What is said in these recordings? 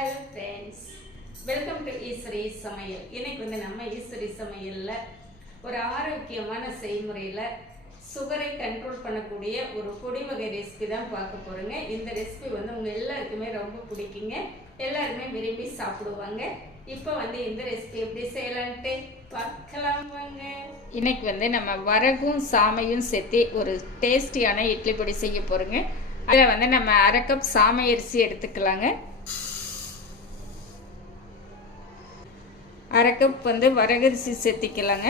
Hello friends welcome to Eswari சமையல். இன்னைக்கு வந்து நம்ம ஈஸ்வரி சமையலில் ஒரு ஆரோக்கியமான செய்முறையில் சுகரை கண்ட்ரோல் பண்ணக்கூடிய ஒரு பொடி வகை ரெசிபி தான் பார்க்க போகிறோங்க இந்த ரெசிபி வந்து உங்கள் எல்லாருக்குமே ரொம்ப பிடிக்குங்க. எல்லாருமே விரும்பி சாப்பிடுவாங்க. இப்போ வந்து இந்த ரெசிபி எப்படி செய்யலான்ட்டு பார்க்கலாம் வாங்க. இன்னைக்கு வந்து நம்ம வரகும் சாமையும் சேர்த்து ஒரு டேஸ்டியான இட்லி பொடி செய்ய போகிறோங்க அதில் வந்து நம்ம அரை கப் சாமை அரிசி எடுத்துக்கலாங்க. அரை கப் வந்து வரகரிசி சேர்த்திக்கலாங்க.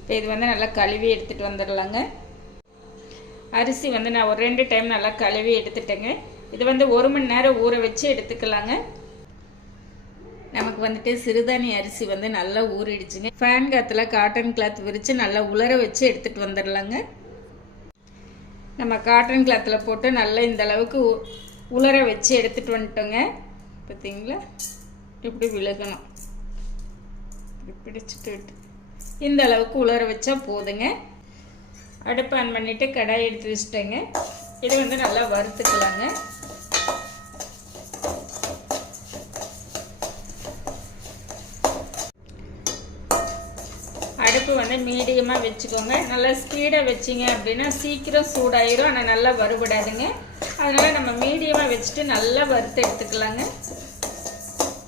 இப்போ இது வந்து நல்லா கழுவி எடுத்துகிட்டு வந்துடலாங்க. அரிசி வந்து நான் ஒரு ரெண்டு டைம் நல்லா கழுவி எடுத்துட்டேங்க. இது வந்து ஒரு மணி நேரம் ஊற வச்சு எடுத்துக்கலாங்க. நமக்கு வந்துட்டு சிறுதானிய அரிசி வந்து நல்லா ஊறிடுச்சுங்க. ஃபேன் காற்றுல காட்டன் கிளாத் விரித்து நல்லா உலர வச்சு எடுத்துகிட்டு வந்துடலாங்க. நம்ம காட்டன் கிளாத்தில் போட்டு நல்லா இந்த அளவுக்கு உ- உலர வச்சு எடுத்துகிட்டு வந்துட்டோங்க. பார்த்தீங்களா இப்படி விலகணும். இப்படி பிடிச்சிட்டு விட்டு. இந்த அளவுக்கு உலர வச்சா போதுங்க. அடுப்பு ஆன் பண்ணிவிட்டு கடாய் எடுத்து வச்சுட்டேங்க. இது வந்து நல்லா வறுத்துக்கலாங்க. அடுப்பு வந்து மீடியமாக வச்சுக்கோங்க. நல்லா ஸ்பீடாக வச்சிங்க அப்படின்னா சீக்கிரம் சூடாயிரும். ஆனால் நல்லா வறுபடாதுங்க. அதனால் நம்ம மீடியமாக வச்சுட்டு நல்லா வறுத்து எடுத்துக்கலாங்க.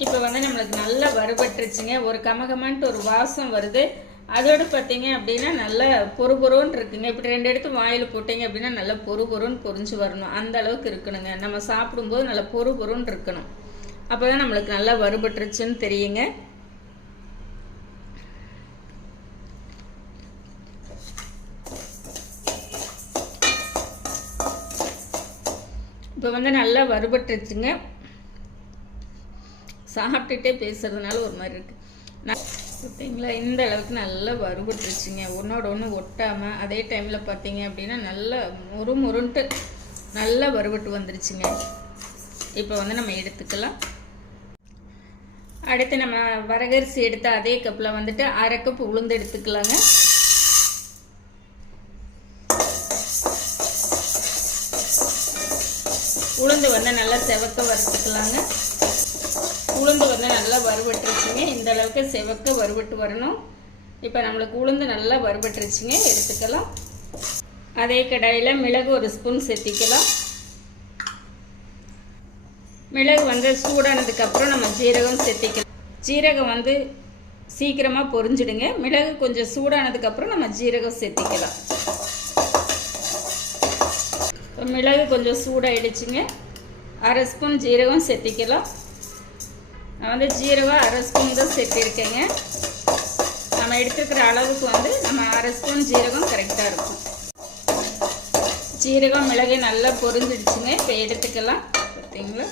இப்போ வந்து நம்மளுக்கு நல்லா வறுபட்டுருச்சுங்க. ஒரு கமகமான்ட்டு ஒரு வாசம் வருது. அதோடு பார்த்தீங்க அப்படின்னா நல்லா பொறுபொருன்னு இருக்குங்க. இப்படி ரெண்டு எடுத்து வாயில் போட்டீங்க அப்படின்னா நல்லா பொறுபொருன்னு பொரிஞ்சு வரணும். அந்த அளவுக்கு இருக்கணுங்க. நம்ம சாப்பிடும்போது நல்லா பொறுபொருன்னு இருக்கணும். அப்போ தான் நம்மளுக்கு நல்லா வறுபட்டுருச்சுன்னு தெரியுங்க. இப்போ வந்து நல்லா வறுபட்டுருச்சுங்க. சாப்பிட்டுட்டே பேசுறதுனால ஒரு மாதிரி இருக்கு. நான் பார்த்தீங்களா இந்த அளவுக்கு நல்லா வறுபட்டுருச்சுங்க. ஒன்றோட ஒன்று ஒட்டாமல் அதே டைமில் பார்த்தீங்க அப்படின்னா நல்லா முறு முருன்ட்டு நல்லா வறுபட்டு வந்துருச்சுங்க. இப்போ வந்து நம்ம எடுத்துக்கலாம். அடுத்து நம்ம வரகரிசி எடுத்த அதே கப்பில் வந்துட்டு அரை கப் உளுந்து எடுத்துக்கலாங்க. உளுந்து வந்து நல்லா செவக்க வறுத்துக்கலாங்க. உளுந்து வந்து நல்லா வறுபட்டுருச்சுங்க. இந்த அளவுக்கு செவக்க வறுபட்டு வரணும். இப்போ நம்மளுக்கு உளுந்து நல்லா வறுபட்டுருச்சுங்க. எடுத்துக்கலாம். அதே கடாயில் மிளகு ஒரு ஸ்பூன் சேர்த்திக்கலாம். மிளகு வந்து சூடானதுக்கப்புறம் நம்ம ஜீரகம் சேர்த்திக்கலாம். ஜீரகம் வந்து சீக்கிரமாக பொரிஞ்சிடுங்க. மிளகு கொஞ்சம் சூடானதுக்கப்புறம் நம்ம ஜீரகம் சேர்த்திக்கலாம். மிளகு கொஞ்சம் சூடாயிடுச்சுங்க. அரை ஸ்பூன் ஜீரகம் சேர்த்திக்கலாம் நான் வந்து ஜீரகம் அரை ஸ்பூன் தான் சேர்த்திருக்கேங்க நம்ம எடுத்துக்கிற அளவுக்கு வந்து நம்ம அரை ஸ்பூன் ஜீரகம் கரெக்டாக இருக்கும். ஜீரகம் மிளகு நல்லா பொரிஞ்சிடுச்சுங்க. இப்போ எடுத்துக்கலாம். பார்த்தீங்களா?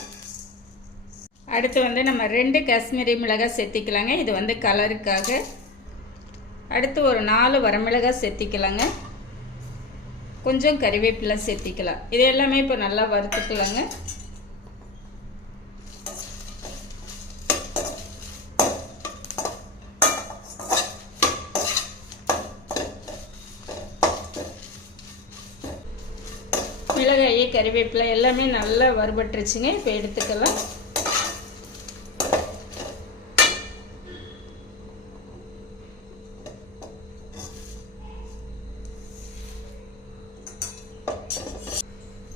அடுத்து வந்து நம்ம ரெண்டு காஷ்மீரி மிளகாய் சேர்த்திக்கலாங்க இது வந்து கலருக்காக அடுத்து ஒரு நாலு வரமிளகாய் சேர்த்திக்கலாங்க கொஞ்சம் கறிவேப்பிலை சேர்த்திக்கலாம். இது எல்லாமே இப்போ நல்லா வறுத்துக்கலாங்க. மிளகாய் கறிவேப்பிலை எல்லாமே நல்லா வறுபட்டுருச்சுங்க. இப்போ எடுத்துக்கலாம்.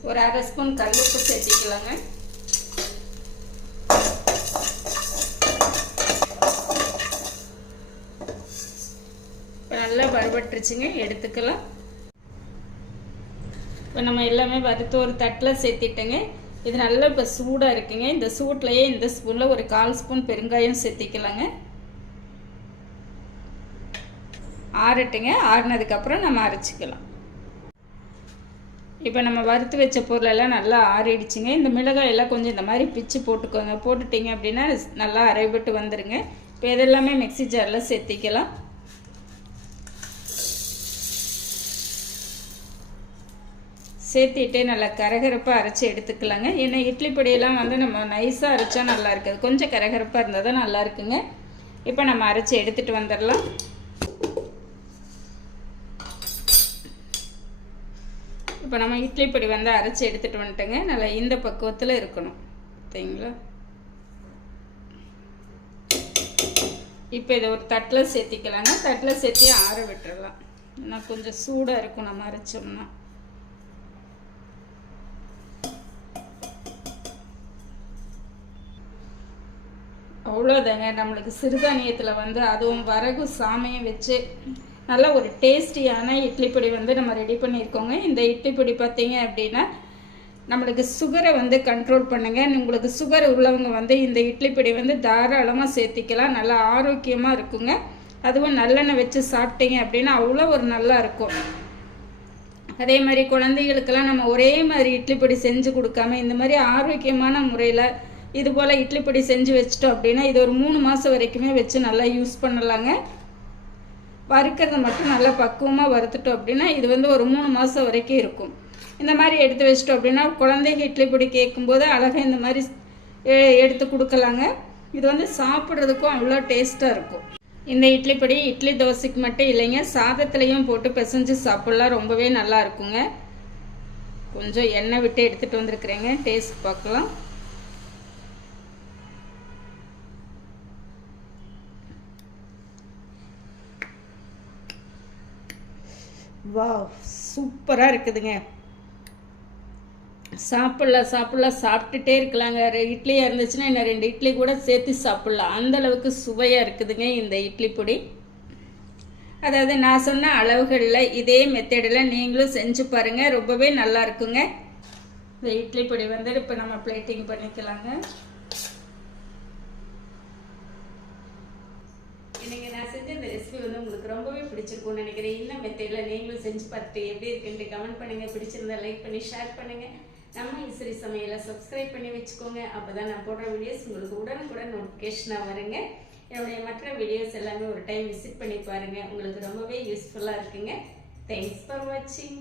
ஒரு அரை ஸ்பூன் கல்லுப்பு சேர்த்திக்கலாங்க. நல்லா வறுபட்டுருச்சுங்க எடுத்துக்கலாம். இப்போ நம்ம எல்லாமே வறுத்து ஒரு தட்டில் சேர்த்திட்டேங்க. இது நல்லா இப்போ சூடாக இருக்குங்க. இந்த சூட்லேயே இந்த ஸ்பூனில் ஒரு கால் ஸ்பூன் பெருங்காயம் சேர்த்திக்கலாங்க. ஆறட்டுங்க. ஆறுனதுக்கப்புறம் நம்ம அரைச்சிக்கலாம். இப்போ நம்ம வறுத்து வச்ச பொருளெல்லாம் நல்லா ஆறிடுச்சுங்க. இந்த மிளகாய் எல்லாம் கொஞ்சம் இந்த மாதிரி பிச்சு போட்டுக்கோங்க. போட்டுட்டீங்க அப்படின்னா நல்லா அரைபட்டு வந்துடுங்க இப்போ இதெல்லாமே மிக்ஸி ஜாரில் சேர்த்திக்கலாம். சேர்த்திட்டு நல்லா கரகரப்பாக அரைச்சி எடுத்துக்கலாங்க. ஏன்னா இட்லி பொடியெல்லாம் வந்து நம்ம நைஸாக அரைச்சா நல்லா இருக்காது. கொஞ்சம் கரகரப்பாக இருந்தால் தான் நல்லா இருக்குங்க. இப்போ நம்ம அரைச்சி எடுத்துகிட்டு வந்துடலாம். இப்போ நம்ம இட்லி பொடி வந்து அரைச்சி எடுத்துகிட்டு வந்துட்டோங்க. நல்லா இந்த பக்குவத்தில் இருக்கணும். சரிங்களா? இப்போ இதை ஒரு தட்டில் சேர்த்திக்கலாங்க. தட்டில் சேர்த்தி ஆற விட்டுறலாம். ஏன்னா கொஞ்சம் சூடாக இருக்கும் நம்ம அரைச்சோம்னா. அவ்வளோதாங்க நம்மளுக்கு சிறுதானியத்தில் வந்து அதுவும் வரகு சாமையும் வச்சு நல்ல ஒரு டேஸ்டியான இட்லி பொடி வந்து நம்ம ரெடி பண்ணியிருக்கோங்க. இந்த இட்லி பொடி பார்த்தீங்க அப்படின்னா நம்மளுக்கு சுகரை வந்து கண்ட்ரோல் பண்ணுங்கள் உங்களுக்கு சுகர் உள்ளவங்க வந்து இந்த இட்லி பொடி வந்து தாராளமாக சேர்த்திக்கலாம். நல்லா ஆரோக்கியமாக இருக்குங்க. அதுவும் நல்லெண்ணெய் வச்சு சாப்பிட்டீங்க அப்படின்னா அவ்வளோ ஒரு நல்லா இருக்கும். அதே மாதிரி குழந்தைகளுக்கெல்லாம் நம்ம ஒரே மாதிரி இட்லி பொடி செஞ்சு கொடுக்காம இந்த மாதிரி ஆரோக்கியமான முறையில் இது போல் இட்லி பொடி செஞ்சு வச்சிட்டோம் அப்படின்னா இது ஒரு மூணு மாதம் வரைக்குமே வச்சு நல்லா யூஸ் பண்ணலாங்க. வறுக்கிறத மட்டும் நல்லா பக்குவமாக வறுத்துட்டோம் அப்படின்னா இது வந்து ஒரு மூணு மாதம் வரைக்கும் இருக்கும். இந்த மாதிரி எடுத்து வச்சிட்டோம் அப்படின்னா குழந்தைங்க இட்லி பொடி கேட்கும்போது அழகாக இந்த மாதிரி எ- எடுத்து கொடுக்கலாங்க. இது வந்து சாப்பிட்றதுக்கும் அவ்வளோ டேஸ்ட்டாக இருக்கும். இந்த இட்லி பொடி இட்லி தோசைக்கு மட்டும் இல்லைங்க சாதத்துலேயும் போட்டு பிசைஞ்சு சாப்பிட்லாம் ரொம்பவே நல்லா இருக்குங்க. கொஞ்சம் எண்ணெய் விட்டு எடுத்துகிட்டு வந்திருக்கிறேங்க. டேஸ்ட் பார்க்கலாம். வா சூப்பராக இருக்குதுங்க. சாப்பிட்லாம் சாப்பிட்லாம் சாப்பிட்டுட்டே இருக்கலாங்க. ரெ- இட்லியாக இருந்துச்சுன்னா இன்னும் ரெண்டு இட்லி கூட சேர்த்து சாப்பிட்லாம். அந்த அளவுக்கு சுவையாக இருக்குதுங்க இந்த இட்லி பொடி. அதாவது நான் சொன்ன அளவுகளில் இதே மெத்தடில் நீங்களும் செஞ்சு பாருங்கள் ரொம்பவே நல்லா இருக்குங்க. இந்த இட்லி பொடி வந்து இப்போ நம்ம பிளேட்டிங் பண்ணிக்கலாங்க. இன்னைக்கு நான் செஞ்ச இந்த ரெசிபி வந்து உங்களுக்கு ரொம்பவே பிடிச்சிருக்கும்னு நினைக்கிறேன். இந்த மெத்தடில் நீங்களும் செஞ்சு பார்த்துட்டு எப்படி இருக்குன்ட்டு கமெண்ட் பண்ணுங்கள் பிடிச்சிருந்தா லைக் பண்ணி ஷேர் பண்ணுங்க. நம்ம இசரி சமையலை சப்ஸ்கிரைப் பண்ணி வச்சுக்கோங்க. அப்போ தான் நான் போடுற வீடியோஸ் உங்களுக்கு உடனுக்குடன் நோட்டிஃபிகேஷனாக வருங்க. என்னுடைய மற்ற வீடியோஸ் எல்லாமே ஒரு டைம் விசிட் பண்ணி பாருங்கள் உங்களுக்கு ரொம்பவே யூஸ்ஃபுல்லாக இருக்குங்க. தேங்க்ஸ் ஃபார் வாட்சிங்